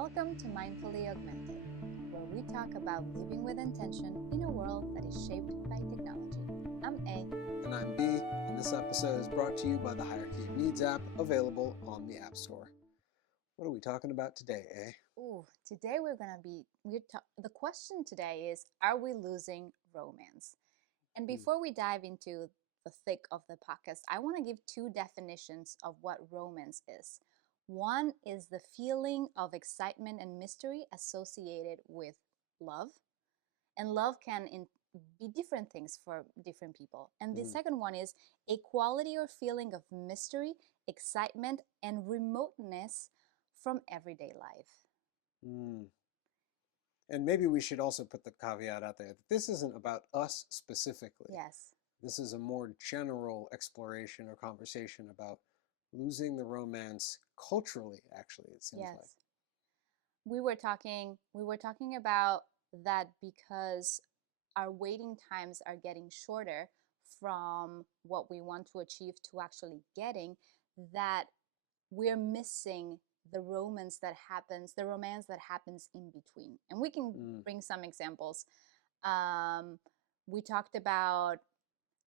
Welcome to Mindfully Augmented, where we talk about living with intention in a world that is shaped by technology. I'm A. And I'm B, and this episode is brought to you by the Hierarchy of Needs app, available on the App Store. What are we talking about today, A? Today the question today is, are we losing romance? And before we dive into the thick of the podcast, I want to give two definitions of what romance is. One is the feeling of excitement and mystery associated with love. And love can be different things for different people. And the second one is a quality or feeling of mystery, excitement, and remoteness from everyday life. And maybe we should also put the caveat out there that this isn't about us specifically. Yes. This is a more general exploration or conversation about losing the romance culturally, actually, it seems like. We were talking about that because our waiting times are getting shorter from what we want to achieve to actually getting, that we're missing the romance that happens in between. And we can bring some examples. We talked about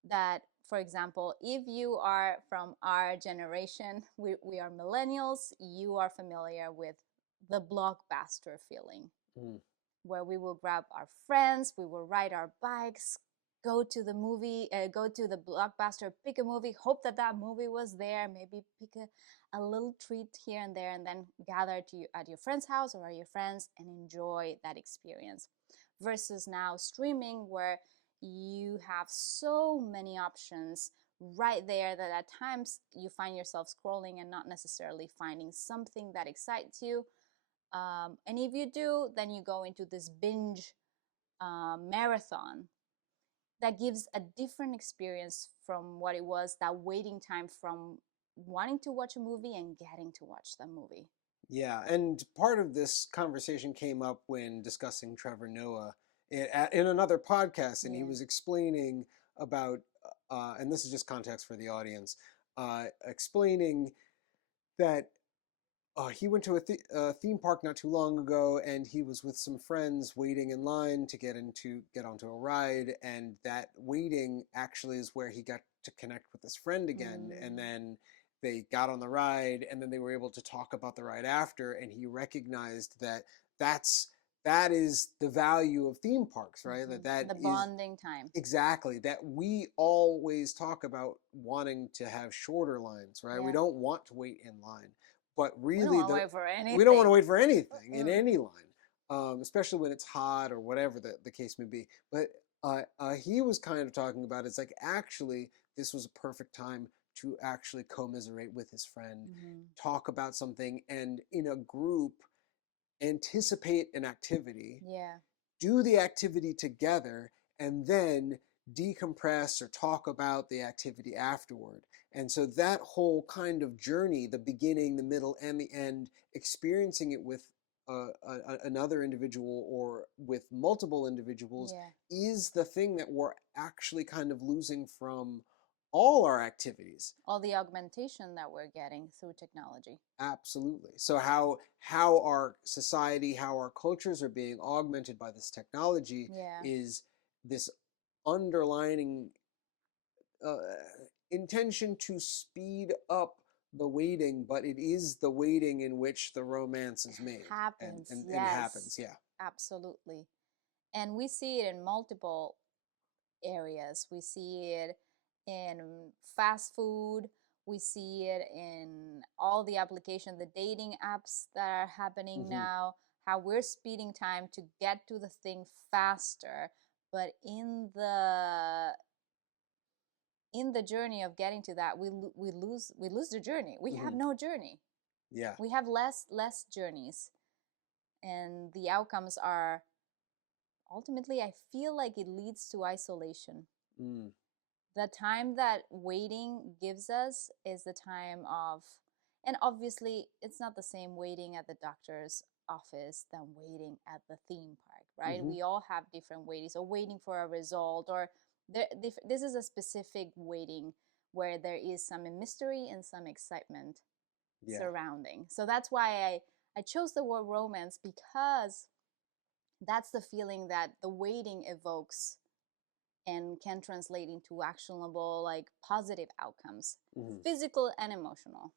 that, for example, if you are from our generation, we are millennials, you are familiar with the blockbuster feeling, where we will grab our friends, we will ride our bikes, go to the movie, go to the blockbuster, pick a movie, hope that movie was there, maybe pick a little treat here and there, and then gather at your friend's house or at your friends and enjoy that experience. Versus now streaming, where you have so many options right there that at times you find yourself scrolling and not necessarily finding something that excites you. And if you do, then you go into this binge marathon that gives a different experience from what it was, that waiting time from wanting to watch a movie and getting to watch the movie. Yeah, and part of this conversation came up when discussing Trevor Noah in another podcast, and he was explaining about, and this is just context for the audience, explaining that he went to a theme park not too long ago, and he was with some friends waiting in line to get onto a ride, and that waiting actually is where he got to connect with his friend again, and then they got on the ride, and then they were able to talk about the ride after, and he recognized that that is the value of theme parks, right? That the bonding time. Exactly. That we always talk about wanting to have shorter lines, right? Yeah. We don't want to wait in line. But really, we don't want to wait for anything in any line, especially when it's hot or whatever the case may be. But he was kind of talking about, it's like, actually, this was a perfect time to actually commiserate with his friend, talk about something, and in a group, anticipate an activity, do the activity together, and then decompress or talk about the activity afterward. And so that whole kind of journey, the beginning, the middle, and the end, experiencing it with another individual or with multiple individuals is the thing that we're actually kind of losing from all our activities. All the augmentation that we're getting through technology. Absolutely. So how our society, how our cultures are being augmented by this technology is this underlining intention to speed up the waiting, but it is the waiting in which the romance is made. Happens, and happens, absolutely. And we see it in multiple areas. We see it in fast food. We see it in all the applications, the dating apps that are happening now, how we're speeding time to get to the thing faster. But in the journey of getting to that, we lose the journey. We have no journey. Yeah. We have less journeys. And the outcomes are, ultimately, I feel like it leads to isolation. The time that waiting gives us is the time of, and obviously it's not the same waiting at the doctor's office than waiting at the theme park, right? We all have different waitings, or waiting for a result, or this is a specific waiting where there is some mystery and some excitement surrounding. So that's why I chose the word romance because that's the feeling that the waiting evokes and can translate into actionable, like positive outcomes, Mhm. physical and emotional.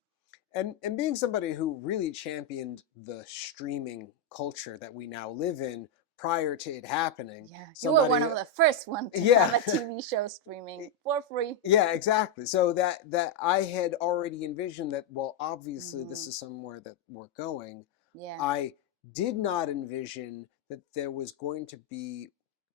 And being somebody who really championed the streaming culture that we now live in prior to it happening, Yeah, you were one somebody, of the first one to yeah. have a TV show streaming for free. Yeah, exactly. So that I had already envisioned that, well, obviously this Mm-hmm. is somewhere that we're going. Yeah. I did not envision that there was going to be,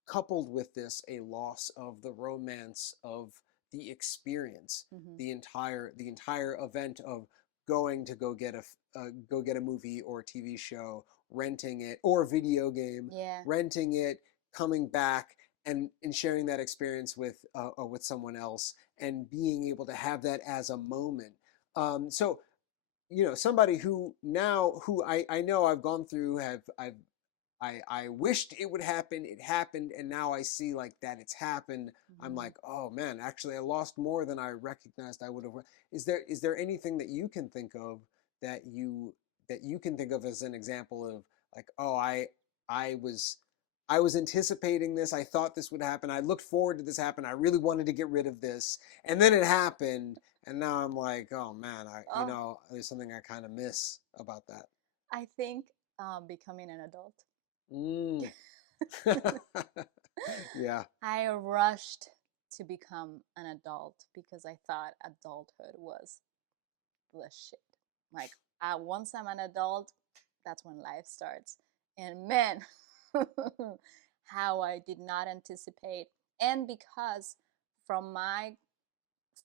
coupled with this, a loss of the romance of the experience, Mm-hmm. the entire event of going to go get a movie or a TV show, renting it, or a video game, Yeah. renting it, coming back and sharing that experience with someone else, and being able to have that as a moment. So somebody who I know I've gone through, I wished it would happen. It happened, and now I see like that it's happened. I'm Mm-hmm. like, oh man, actually, I lost more than I recognized I would have. Is there anything that you can think of that you can think of as an example of, like, oh, I was I was anticipating this. I thought this would happen. I looked forward to this happen. I really wanted to get rid of this, and then it happened, and now I'm like, oh man, Oh, there's something I kind of miss about that. I think becoming an adult. Mm. Yeah. I rushed to become an adult because I thought adulthood was the shit. Like, once I'm an adult, that's when life starts. And man, how I did not anticipate. And because from my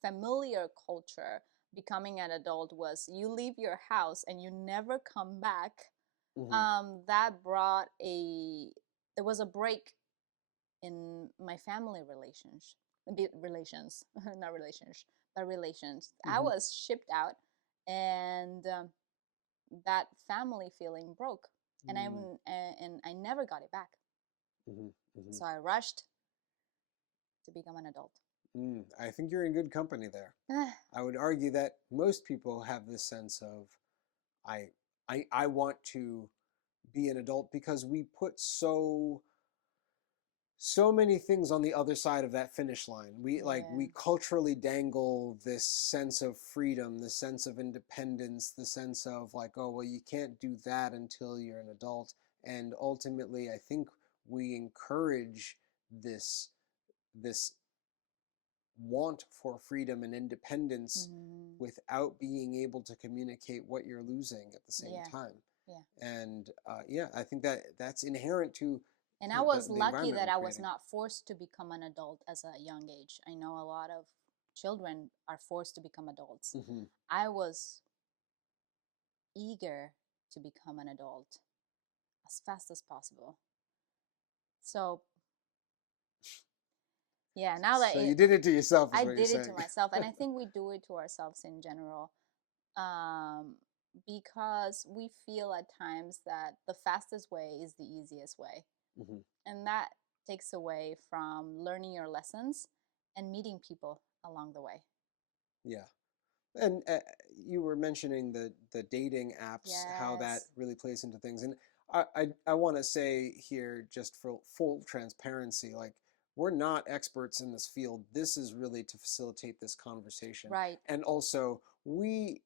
familiar culture, becoming an adult was you leave your house and you never come back. Hmm. That brought there was a break in my family relations, not relations, but relations. I Hmm. was shipped out, and that family feeling broke, and Mm. I never got it back. Hmm. Hmm. So I rushed to become an adult. I think you're in good company there. I would argue that most people have this sense of, I I want to be an adult, because we put so many things on the other side of that finish line. We Yeah. culturally dangle this sense of freedom, this sense of independence, the sense of, like, oh well, you can't do that until you're an adult. And ultimately, I think we encourage this want for freedom and independence Mm-hmm. without being able to communicate what you're losing at the same Yeah. time. Yeah. And yeah, I think that's inherent to And I the, was the lucky environment that we're I was creating. not forced to become an adult as a young age. I know a lot of children are forced to become adults. Hmm. I was eager to become an adult as fast as possible. So, yeah, now that So you did it to yourself, is I what you're did it to saying. myself, and I think we do it to ourselves in general, um, because we feel at times that the fastest way is the easiest way. Hmm. And that takes away from learning your lessons and meeting people along the way. Yeah. And you were mentioning the dating apps, how that Yes. really plays into things. And I want to say here, just for full transparency, like, we're not experts in this field. This is really to facilitate this conversation. Right. And also,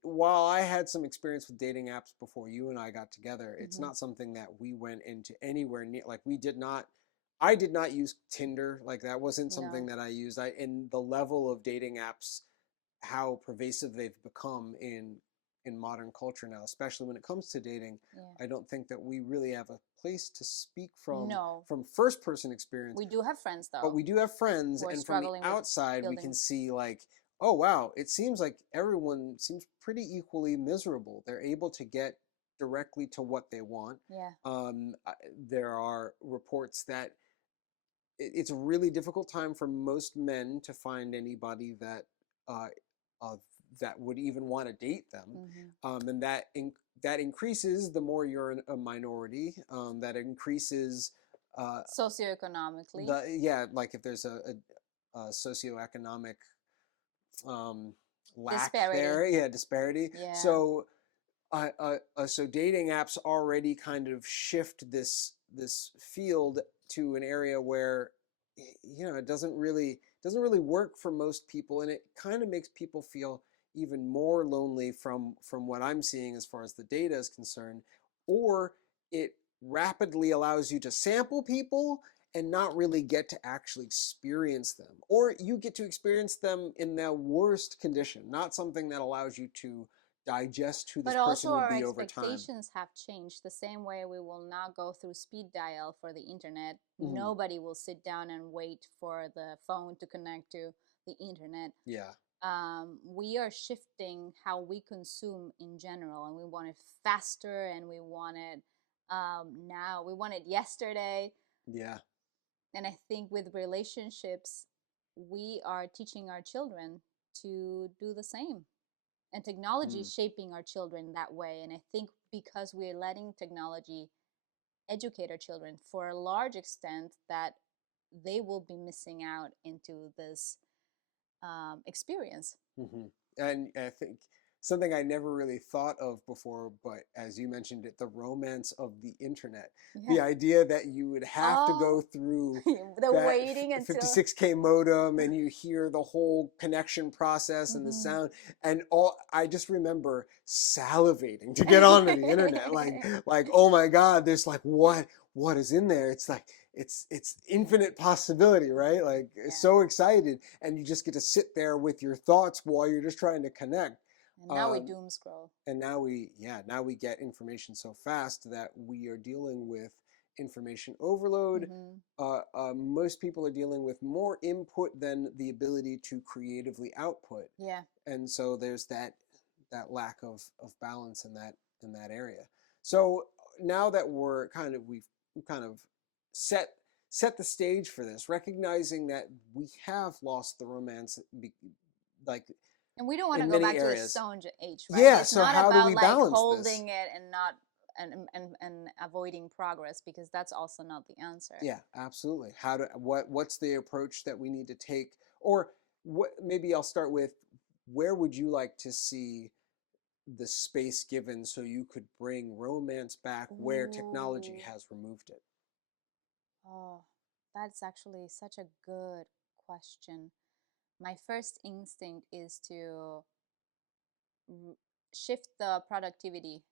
while I had some experience with dating apps before you and I got together, it's Mm-hmm. not something that we went into anywhere near. Like, we did not. I did not use Tinder. Like, that wasn't something No. that I used. In the level of dating apps, how pervasive they've become in modern culture now, especially when it comes to dating. Yeah. I don't think that we really have a place to speak No. from first person experience, We do have friends but though we do have friends, who are and from the struggling with outside we can building. see, like, oh wow, it seems like everyone seems pretty equally miserable. They're able to get directly to what they want. Yeah. There are reports that it's a really difficult time for most men to find anybody uh, uh, that would even want to date them, Mm-hmm. and that increases the more you're a minority. That increases uh, Socioeconomically. like, if there's a socioeconomic um, lack Disparity. there, yeah, disparity. Yeah. So So dating apps already kind of shift this field to an area where it doesn't really work for most people, and it kind of makes people feel even more lonely from what I'm seeing as far as the data is concerned. Or it rapidly allows you to sample people and not really get to actually experience them, or you get to experience them in their worst condition, not something that allows you to digest who But this also person would our be over time. expectations have changed. The same way we will not go through speed dial for the internet. Hmm. Nobody will sit down and wait for the phone to connect to the internet. Yeah. We are shifting how we consume in general, and we want it faster, and we want it now. We want it yesterday. Yeah. And I think with relationships, we are teaching our children to do the same. And technology Mm. is shaping our children that way. And I think because we're letting technology educate our children for a large extent, that they will be missing out into this experience. Hmm. And I think something I never really thought of before, but as you mentioned it, the romance of the internet. The Yeah. idea that you would have to go Oh, through the that waiting until. 56K modem, and you hear the whole connection process and the Mhm. sound, and all I just remember salivating to get onto the internet, like oh my god, there's like what is in there. It's like it's infinite possibility, right? Like Yeah. so excited, and you just get to sit there with your thoughts while you're just trying to connect. And now we um, doom scroll. and now we get information so fast that we are dealing with information overload. Hmm. Most people are dealing with more input than the ability to creatively output, Yeah. and so there's that lack of balance in that area. So now that we've kind of set set the stage for this, recognizing that we have lost the romance, like And we don't want to in go many back to the areas. Stone Age, right? Yeah. It's So not how do about we like balance this? holding it and not and avoiding progress, because that's also not the answer. Yeah, absolutely. What's the approach that we need to take? Or what? Maybe I'll start with, where would you like to see the space given so you could bring romance back where technology Ooh. has removed it? Oh, that's actually such a good question. My first instinct is to r- shift the productivity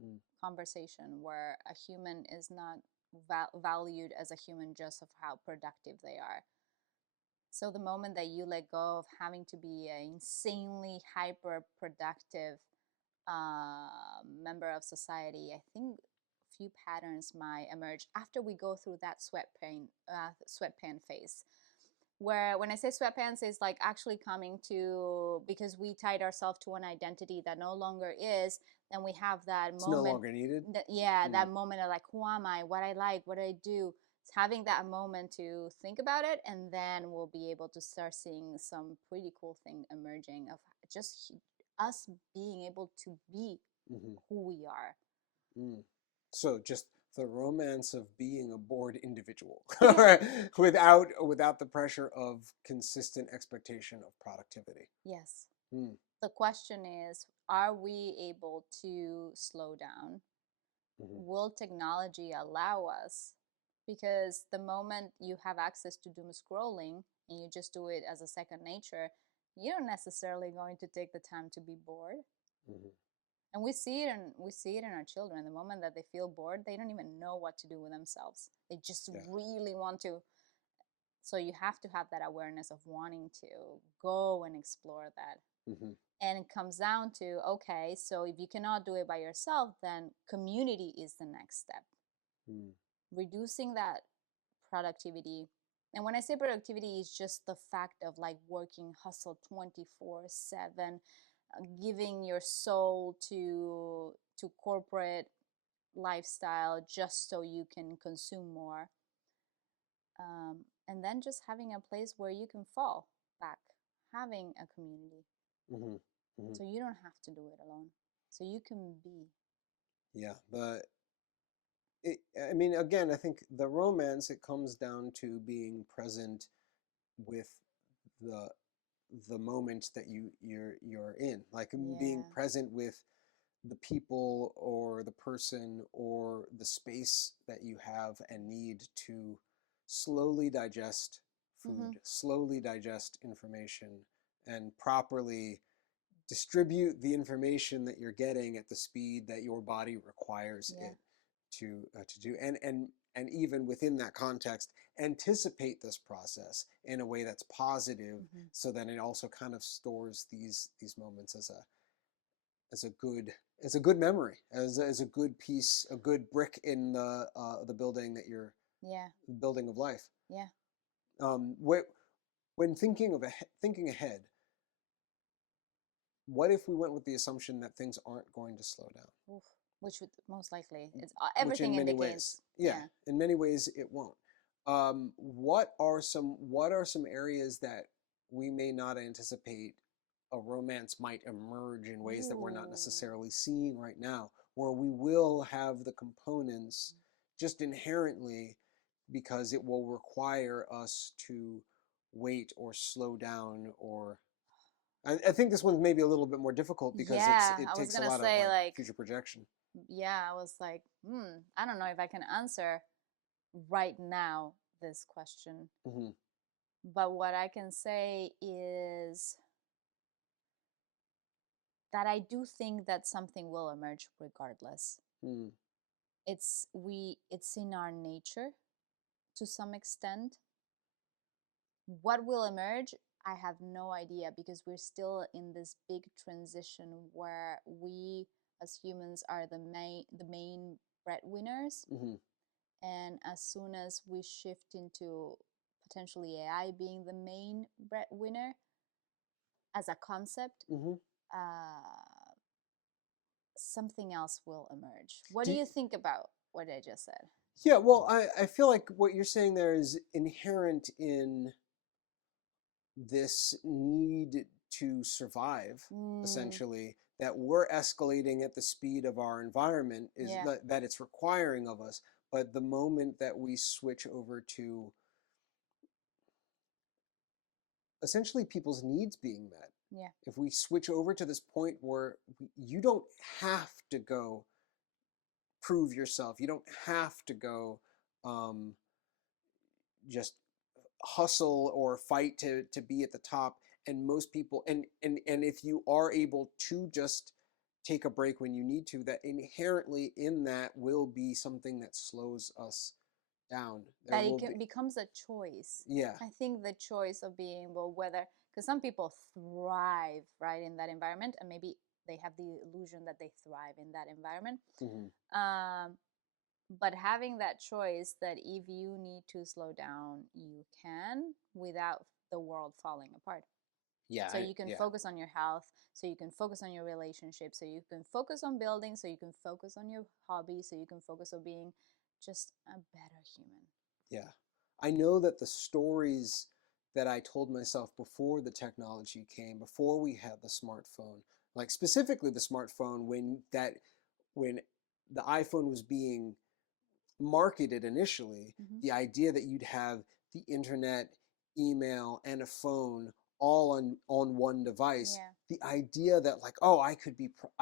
Mm. conversation, where a human is not valued as a human just of how productive they are. So the moment that you let go of having to be an insanely hyper productive member of society, I think few patterns might emerge after we go through that sweatpant phase. Where when I say sweatpants, is like actually coming to, because we tied ourselves to an identity that no longer is. Then we have that It's no moment, longer needed. that Mm. moment of like, who am I, what I like, what I do. It's having that moment to think about it, and then we'll be able to start seeing some pretty cool thing emerging of just us being able to be Hmm. who we are. Mm. So just the romance of being a bored individual, Yeah. without the pressure of consistent expectation of productivity. Yes. Mm. The question is, are we able to slow down? Hmm. Will technology allow us? Because the moment you have access to doom scrolling and you just do it as a second nature, you're not necessarily going to take the time to be bored. Hmm. And we see it in our children. The moment that they feel bored, they don't even know what to do with themselves. They just Yeah. really want to. So you have to have that awareness of wanting to go and explore that. Hmm. And it comes down to, okay, so if you cannot do it by yourself, then community is the next step. Mm. Reducing that productivity. And when I say productivity, is just the fact of like working hustle 24/7, giving your soul to corporate lifestyle just so you can consume more. And then just having a place where you can fall back, having a community. Hmm. Hmm. So you don't have to do it alone. So you can be. Yeah. I mean, again, I think the romance, it comes down to being present with the the moment that you're in, like being Yeah. present with the people or the person or the space that you have and need to slowly digest Mm-hmm. food, slowly digest information, and properly distribute the information that you're getting at the speed that your body requires Yeah. it to do. And even within that context, anticipate this process in a way that's positive, Mm-hmm. so that it also kind of stores these moments as a good as a good memory, as a good piece, a good brick in the building that you're Yeah. building of life. Yeah. When thinking ahead, what if we went with the assumption that things aren't going to slow down? Oof. Which would most likely, it's Which everything in many ways, indicates. yeah, Yeah. in many ways it won't. What are some areas that we may not anticipate a romance might emerge in ways that we're not Ooh. necessarily seeing right now, where we will have the components just inherently, because it will require us to wait or slow down, or I think this one's maybe a little bit more difficult because Yeah, it I was takes a gonna lot of say like like, future projection. yeah, I was like, I don't know if I can answer right now this question. Hmm. But what I can say is that I do think that something will emerge regardless. Mm. It's in our nature to some extent. What will emerge, I have no idea, because we're still in this big transition where we as humans are the main breadwinners, Hmm. and as soon as we shift into potentially AI being the main breadwinner as a concept, Hmm. uh, something else will emerge. What do Do, you think about what I just said? yeah, well, I feel like what you're saying there is inherent in this need to survive, Mm, essentially, that we're escalating at the speed of our environment, is yeah, that it's requiring of us. But the moment that we switch over to essentially people's needs being met, yeah. if we switch over to this point where you don't have to go prove yourself, you don't have to go um, just hustle or fight to be at the top. And most people, and if you are able to just take a break when you need to, that inherently in that will be something that slows us down. There That will be, becomes a choice. yeah. I think the choice of being able, whether, because some people thrive right in that environment, and maybe they have the illusion that they thrive in that environment. Hmm. Um, but having that choice that if you need to slow down, you can without the world falling apart. Yeah, So you can yeah, focus on your health, so you can focus on your relationship, so you can focus on building, so you can focus on your hobby, so you can focus on being just a better human. yeah. I know that the stories that I told myself before the technology came, before we had the smartphone, like specifically the smartphone, when the iPhone was being marketed initially, Mm-hmm. the idea that you'd have the internet, email, and a phone all on one device, Yeah. the idea that like, oh, I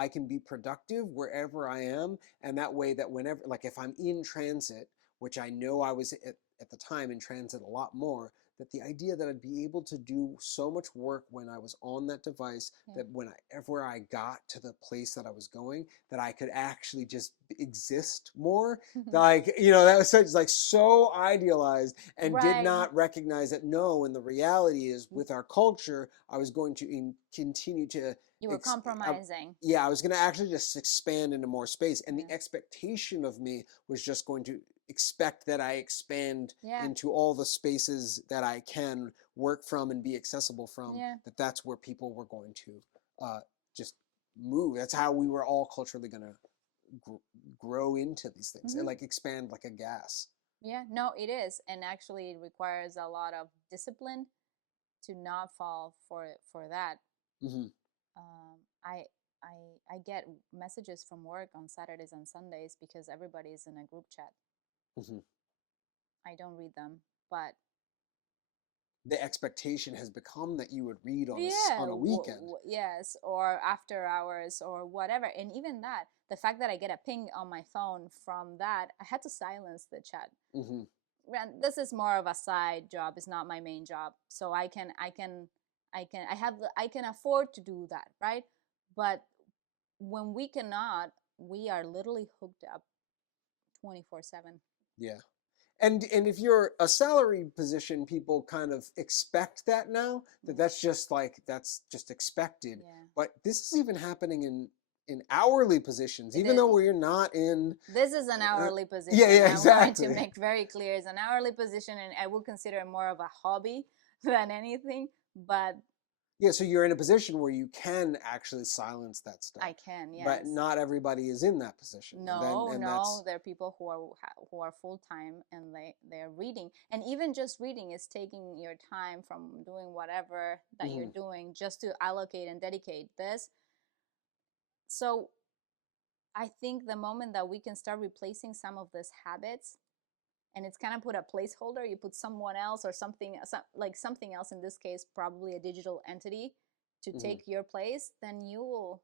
can be productive wherever I am, and that way that whenever, like if I'm in transit, which I know I was at the time in transit a lot more, that the idea that I'd be able to do so much work when I was on that device, Yeah. that whenever I got to the place that I was going, that I could actually just exist more. Like, that was such like so idealized, and did Right. not recognize that no, and the reality is with our culture, I was going to continue to You were ex- uh, compromising. yeah, I was going to actually just expand into more space, and the Yeah. expectation of me was just going to expect that I expand Yeah. into all the spaces that I can work from and be accessible from, Yeah. that's where people were going to just move. That's how we were all culturally going to grow into these things and Mm-hmm. like expand like a gas. Yeah. No, it is, and actually, it requires a lot of discipline to not fall for that. Hmm. Um, I I get messages from work on Saturdays and Sundays because everybody is in a group chat. Hmm. I don't read them, but the expectation has become that you would read on Yeah, on a weekend. yes, or after hours or whatever. And even that, the fact that I get a ping on my phone from that, I had to silence the chat. Hmm. And this is more of a side job, it's not my main job. So I can afford to do that, right? But when we cannot, we are literally hooked up 24/7. Yeah. And if you're a salary position, people kind of expect that now, that Yeah. that's just like that's just expected. Yeah. But this is even happening in hourly positions, It even is, though we're not in. this is an Uh, hourly yeah, position. yeah, I wanted to exactly. make very clear it's an hourly position, and I would consider it more of a hobby than anything. But Yeah, so you're in a position where you can actually silence that I stuff, can, but yes. not everybody is in that position, and then No, and no, that's. there are people who are full time and they're reading, and even just reading is taking your time from doing whatever that you're Mhm. doing just to allocate and dedicate this. So I think the moment that we can start replacing some of these habits, and it's kind of put a placeholder, you put someone else or something, like something else, in this case probably a digital entity, to Mhm. take your place, then you will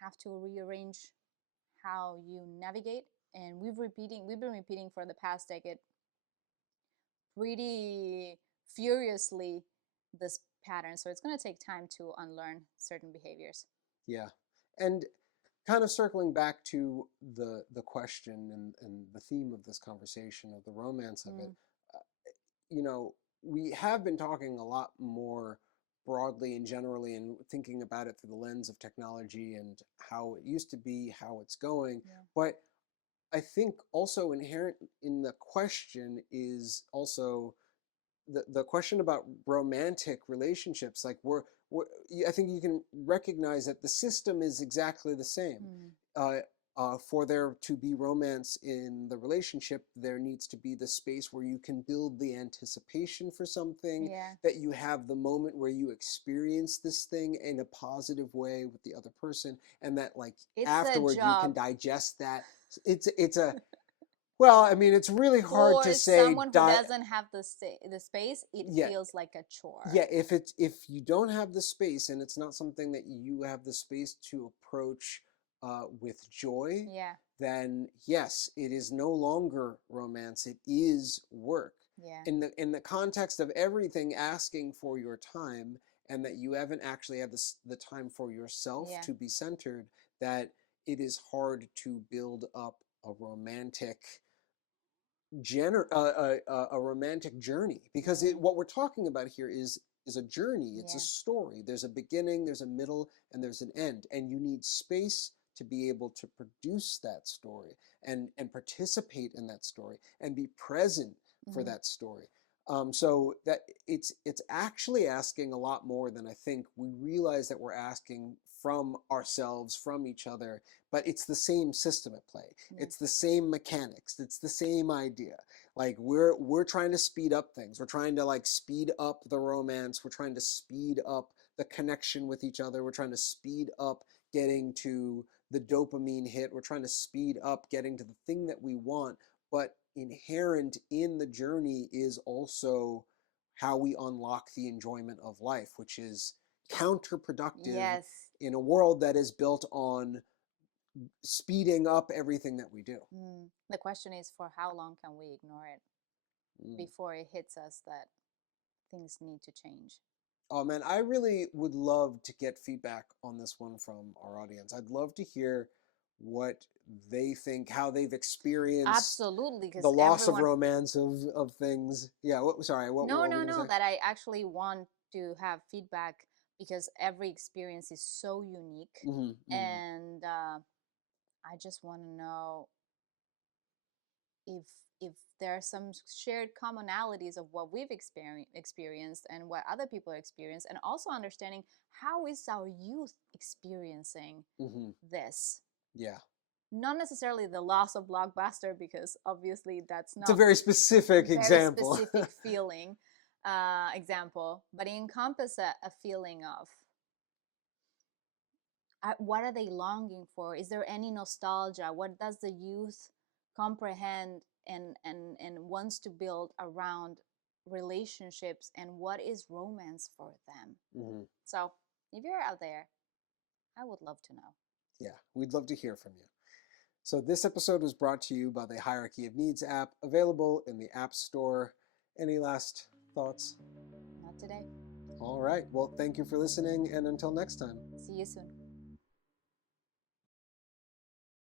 have to rearrange how you navigate. And we've been repeating for the past decade pretty furiously this pattern, so it's going to take time to unlearn certain behaviors. Yeah, and kind of circling back to the question and the theme of this conversation of the romance of it, Mm, uh, you know, we have been talking a lot more broadly and generally and thinking about it through the lens of technology and how it used to be, how it's going. yeah. But I think also inherent in the question is also the question about romantic relationships. Like we're I think you can recognize that the system is exactly the same. Mm, uh, for there to be romance in the relationship, there needs to be the space where you can build the anticipation for something, yeah, that you have the moment where you experience this thing in a positive way with the other person, and that like it's a afterward you can job digest that. It's a well, I mean, it's really hard for to say. someone who doesn't have the space. It Yeah, feels like a chore. yeah. If you don't have the space and it's not something that you have the space to approach with joy, Yeah, then yes, it is no longer romance. It is work. yeah, In the context of everything asking for your time, and that you haven't actually had the time for yourself yeah. to be centered, that it is hard to build up a romantic a romantic journey, because Mm, what we're talking about here is a journey. It's a yeah. story. There's a beginning, there's a middle, and there's an end, and you need space to be able to produce that story and participate in that story and be present for Mm-hmm. that story. So that it's actually asking a lot more than I think we realize that we're asking from ourselves, from each other. But it's the same system at play. Yeah. It's the same mechanics. It's the same idea. Like we're trying to speed up things. We're trying to like speed up the romance. We're trying to speed up the connection with each other. We're trying to speed up getting to the dopamine hit. We're trying to speed up getting to the thing that we want. But inherent in the journey is also how we unlock the enjoyment of life, which is counterproductive Yes. in a world that is built on speeding up everything that we do. The question is, for how long can we ignore it Mm. before it hits us that things need to change? Oh man, I really would love to get feedback on this one from our audience. I'd love to hear what they think, how they've experienced Absolutely, the because loss of everyone. romance of things. Yeah, sorry, what No, were we no, gonna no. say? That I actually want to have feedback because every experience is so unique, Hmm. Hmm. and I just want to know if if there are some shared commonalities of what we've experienced and what other people experience, and also understanding how is our youth experiencing Hmm. this. Yeah, Not necessarily the loss of Blockbuster, because obviously that's it's a not very specific very example. specific feeling example, but it encompasses a feeling of what are they longing for? Is there any nostalgia? What does the youth comprehend and wants to build around relationships and what is romance for them. Mm-hmm. So if you're out there, I would love to know. Yeah, we'd love to hear from you. So this episode was brought to you by the Hierarchy of Needs app, available in the App Store. Any last thoughts? Not today. All right. Well, thank you for listening, and until next time. See you soon.